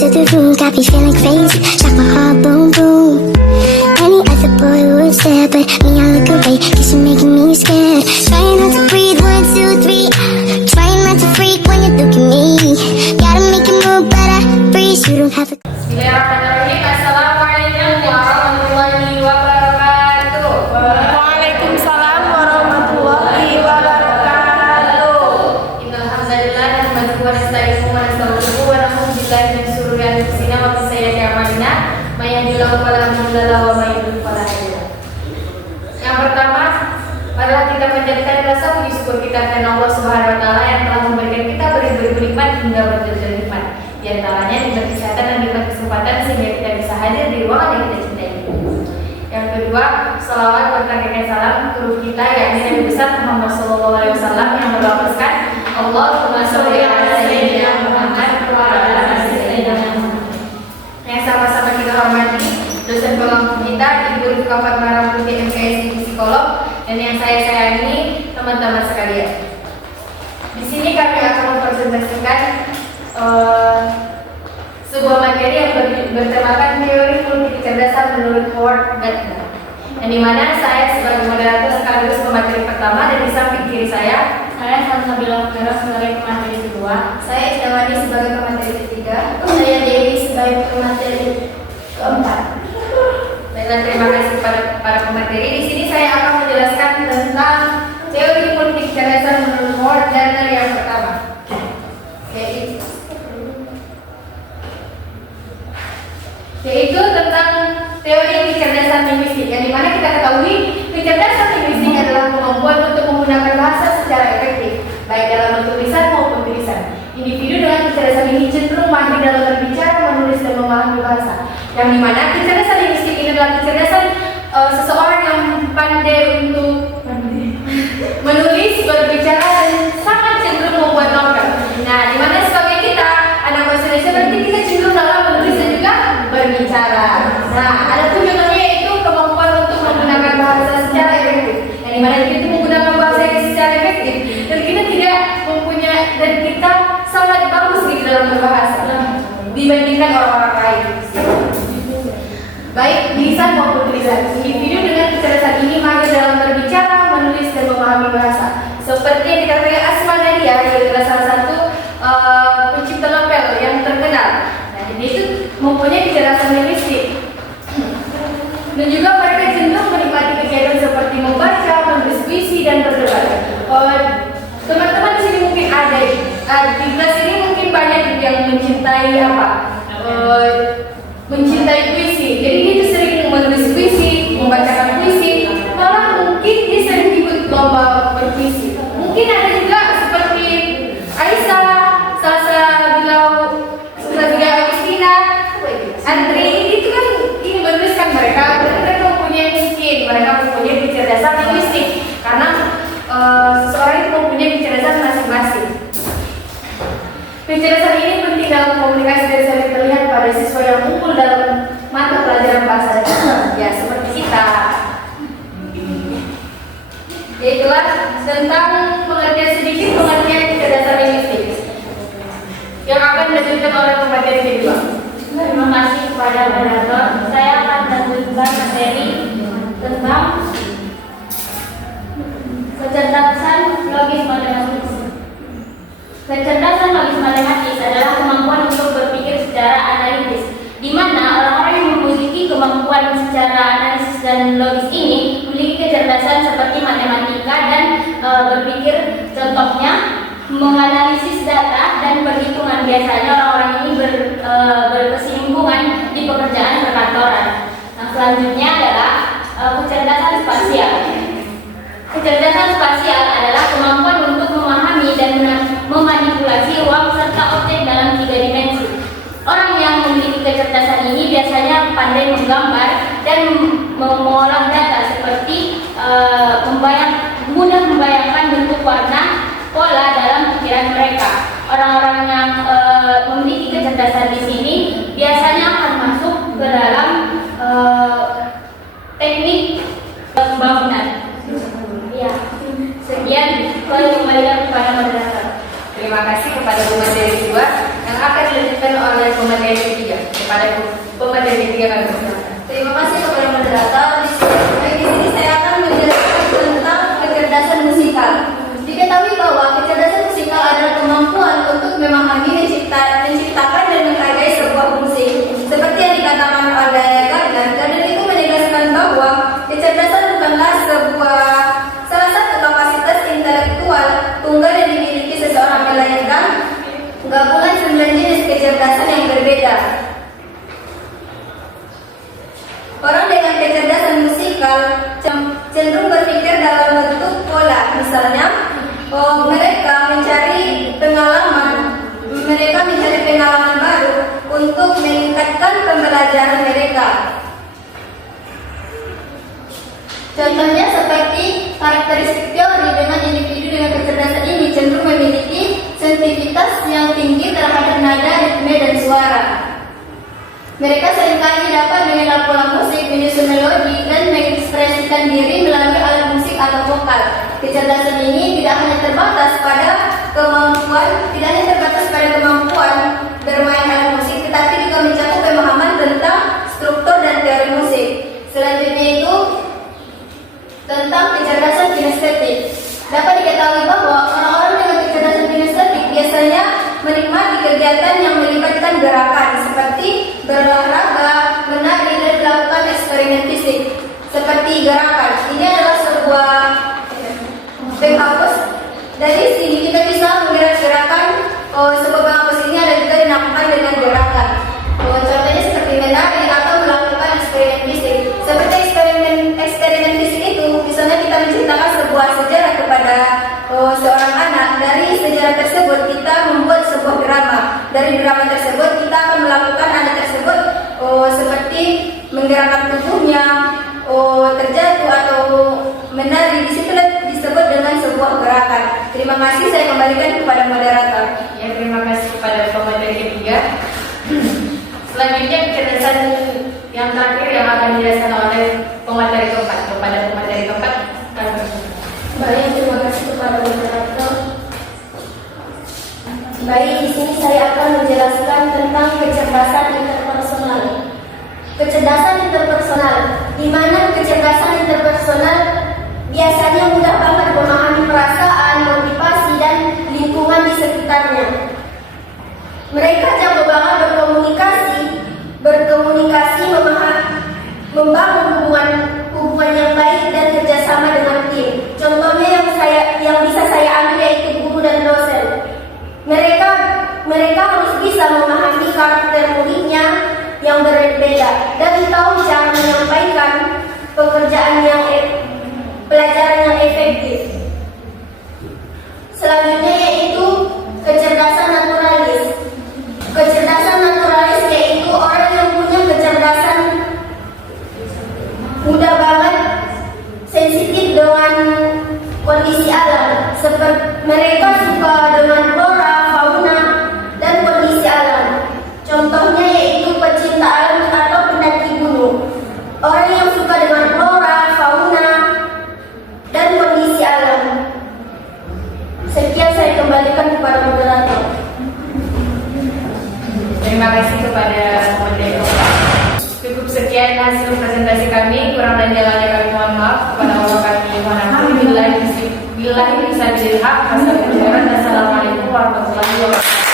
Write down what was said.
to the room, got me feeling crazy. Shock my heart, boom, boom. Any other boy would stare, but me, I look away, cause you're making me scared. Trying not to breathe, 1, 2, 3. Trying not to freak when you look at me. Gotta make it move, but I freeze. You don't have a... Bismillahirrahmanirrahim. Assalamualaikum warahmatullahi wabarakatuh. Waalaikumsalam warahmatullahi wabarakatuh. Innal hamdalillah nahmaduhu wa nasta'inuhu wa nastaghfiruh wa na'udzu billahi min shururi anfusina wa min sayyiati a'malina may yahdihillahu fala mudilla lahu wa may yudlil fala hadiya lahu. Yang pertama adalah kita menjadikan rasa puji syukur kita kepada Allah Subhanahu wa taala yang telah memberikan kita beri-beri nikmat hingga berjaya nikmat. Di antaranya nikmat kesehatan dan nikmat kesempatan sehingga kita bisa hadir di ruangan yang kita cintai. Yang kedua, salawat berkah salam guru kita yakni Nabi besar Muhammad SAW yang berlafazkan Allahumma sholli ala sayyidina Muhammad wa ala ali sayyidina Muhammad. Yang sama-sama kita hormati dosen pengampu kita Ibu Rifka Fatmara Putih MKS Psikolog dan yang saya sayangi teman-teman sekalian. Di sini kami akan mempresentasikan sebuah materi yang bertemakan teori politik kecerdasan menurut Howard Gardner, yang dimana saya sebagai moderator sekaligus pemateri pertama dan di samping kiri saya Salsabila Fero sebagai pemateri kedua, saya Isdawani sebagai pemateri ketiga, saya Dewi sebagai pemateri keempat. Baiklah, terima kasih kepada para pemateri. Di sini saya akan menjelaskan tentang teori politik kecerdasan menurut Howard Gardner yang pertama, yaitu tentang teori kecerdasan linguistik, yang dimana kita ketahui kecerdasan linguistik adalah kemampuan untuk menggunakan bahasa secara efektif, baik dalam bentuk lisan maupun tulisan. Individu dengan kecerdasan ini cenderung mahir dalam berbicara, menulis, dan memahami bahasa, yang dimana kecerdasan linguistik ini adalah kecerdasan seseorang yang pandai untuk menulis, berbicara, dan sangat cenderung membuat novel. Nah, dimana sebagai kita anak bahasa Indonesia berarti kita cenderung dalam menulis dan juga berbicara. Nah, ada tujuannya yaitu kemampuan untuk menggunakan bahasa secara efektif. Yang dimana kita menggunakan bahasa secara efektif dan kita tidak mempunyai dan kita sangat bagus di dalam berbahasa dibandingkan orang-orang lain. Baik lisan maupun tulisan. Individu dengan kecerdasan ini mahir dalam berbicara, menulis, dan memahami bahasa. Seperti yang dikatakan Asma Nadia, yaitu salah satu pencipta novel yang terkenal. Nah, jadi itu mempunyai kecerdasan linguistik. Dan juga mereka cenderung menikmati kegiatan seperti membaca, menulis puisi, dan berdebat. Teman-teman di sini mungkin ada di kelas ini mungkin banyak yang mencintai mencintai puisi. Jadi dia sering menulis puisi, membacakan puisi, malah mungkin dia sering ikut lomba berpuisi. Mungkin ada juga seperti Aisyah, Salsabila Agustina, Andri, itu kan ini menuliskan mereka mempunyai kecerdasan linguistik karena seseorang itu mempunyai kecerdasan masing-masing. Kecerdasan ini penting dalam komunikasi dan sering terlihat pada siswa yang unggul dalam mata pelajaran bahasa ya seperti kita. Yaitulah tentang pengertian sedikit pengertian kecerdasan linguistik yang akan dilanjutkan oleh pemateri kedua. Terima kasih kepada moderator. Saya akan melanjutkan materi tentang kecerdasan logis matematis. Kecerdasan logis matematis adalah kemampuan untuk berpikir secara analitis, di mana orang-orang yang memiliki kemampuan secara analisis dan logis ini memiliki kecerdasan seperti matematika dan berpikir. Contohnya, menganalisis data dan perhitungan. Biasanya orang-orang ini berkesinambungan di pekerjaan perkantoran. Nah, selanjutnya adalah kecerdasan spasial. Kecerdasan spasial adalah kemampuan untuk memahami dan memanipulasi ruang serta objek dalam 3 dimensi. Orang yang memiliki kecerdasan ini biasanya pandai menggambar dan mengolah data seperti mudah membayangkan bentuk, warna, pola dalam pikiran mereka. Orang-orang yang memiliki kecerdasan di sini biasanya akan masuk ke dalam teknik pembangunan. Ya, sekian. Saya kembalikan kepada moderator. Terima kasih kepada pemateri kedua yang akan dilanjutkan oleh pemateri Terdapat 9 jenis kecerdasan yang berbeda. Orang dengan kecerdasan musikal cenderung berpikir dalam bentuk pola. Misalnya, mereka mencari pengalaman baru untuk meningkatkan pembelajaran mereka. Contohnya seperti karakteristik teori, dengan individu dengan kecerdasan ini cenderung memiliki sensitivitas yang tinggi terhadap nada, ritme, dan suara. Mereka seringkali dapat mengenal pola musik, menyusun melodi, dan mengekspresikan diri melalui alat musik atau vokal. Kecerdasan ini tidak hanya terbatas pada kemampuan bermain alat musik, tetapi juga mencakup pemahaman tentang struktur dan teori musik. Selanjutnya itu tentang kecerdasan kinestetik. Dapat diketahui bahwa orang-orang dengan kecerdasan kinestetik biasanya menikmati kegiatan yang melibatkan gerakan seperti berolahraga, menari, dan melakukan eksperimen fisik seperti gerakan. Ini adalah sebuah penghapus. Dari sini kita bisa menggerak-gerakan sebuah penghapus ini ada juga dinamakan dengan gerakan. Contohnya seperti menari atau melakukan eksperimen fisik. Seperti eksperimen fisik itu, misalnya kita menceritakan sebuah sejarah kepada seorang anak. Dari sejarah tersebut kita membuat sebuah drama. Dari drama tersebut kita akan melakukan anak tersebut seperti menggerakkan tubuhnya, terjatuh atau menari. Disitulah disebut dengan sebuah gerakan. Terima kasih, saya kembalikan kepada moderator. Ya, terima kasih kepada pemateri ketiga. Selanjutnya kecerdasan yang terakhir yang akan dijelaskan oleh pemateri keempat. Kepada pemateri keempat, Baik, terima kasih kepada moderator. Baik, di sini saya akan menjelaskan tentang kecerdasan interpersonal. Kecerdasan interpersonal, di mana kecerdasan interpersonal biasanya mudah banget memahami perasaan, motivasi, dan lingkungan di sekitarnya. Mereka jago banget berkomunikasi, membangun hubungan yang baik dan kerjasama dengan tim. Contohnya yang bisa saya ambil yaitu guru dan dosen. Mereka harus bisa memahami karakter muridnya yang berbeda dan tahu cara menyampaikan pelajaran yang efektif. Selanjutnya yaitu kecerdasan naturalis. Kecerdasan naturalis yaitu orang yang punya kecerdasan mudah banget sensitif dengan kondisi alam. Seperti mereka suka dengan flora, fauna, dan kondisi alam. Contohnya yaitu pecinta alam atau pendaki gunung. Orang yang suka dengan flora, fauna, dan kondisi alam. Sekian, saya kembalikan kepada moderator. terima kasih kepada pemateri keempat. Cukup sekian hasil presentasi kami. Kurang dan jalannya kami mohon maaf. Kepada Allah kami mohon ampun. Billahi bisa hak. Assalamualaikum warahmatullahi wabarakatuh.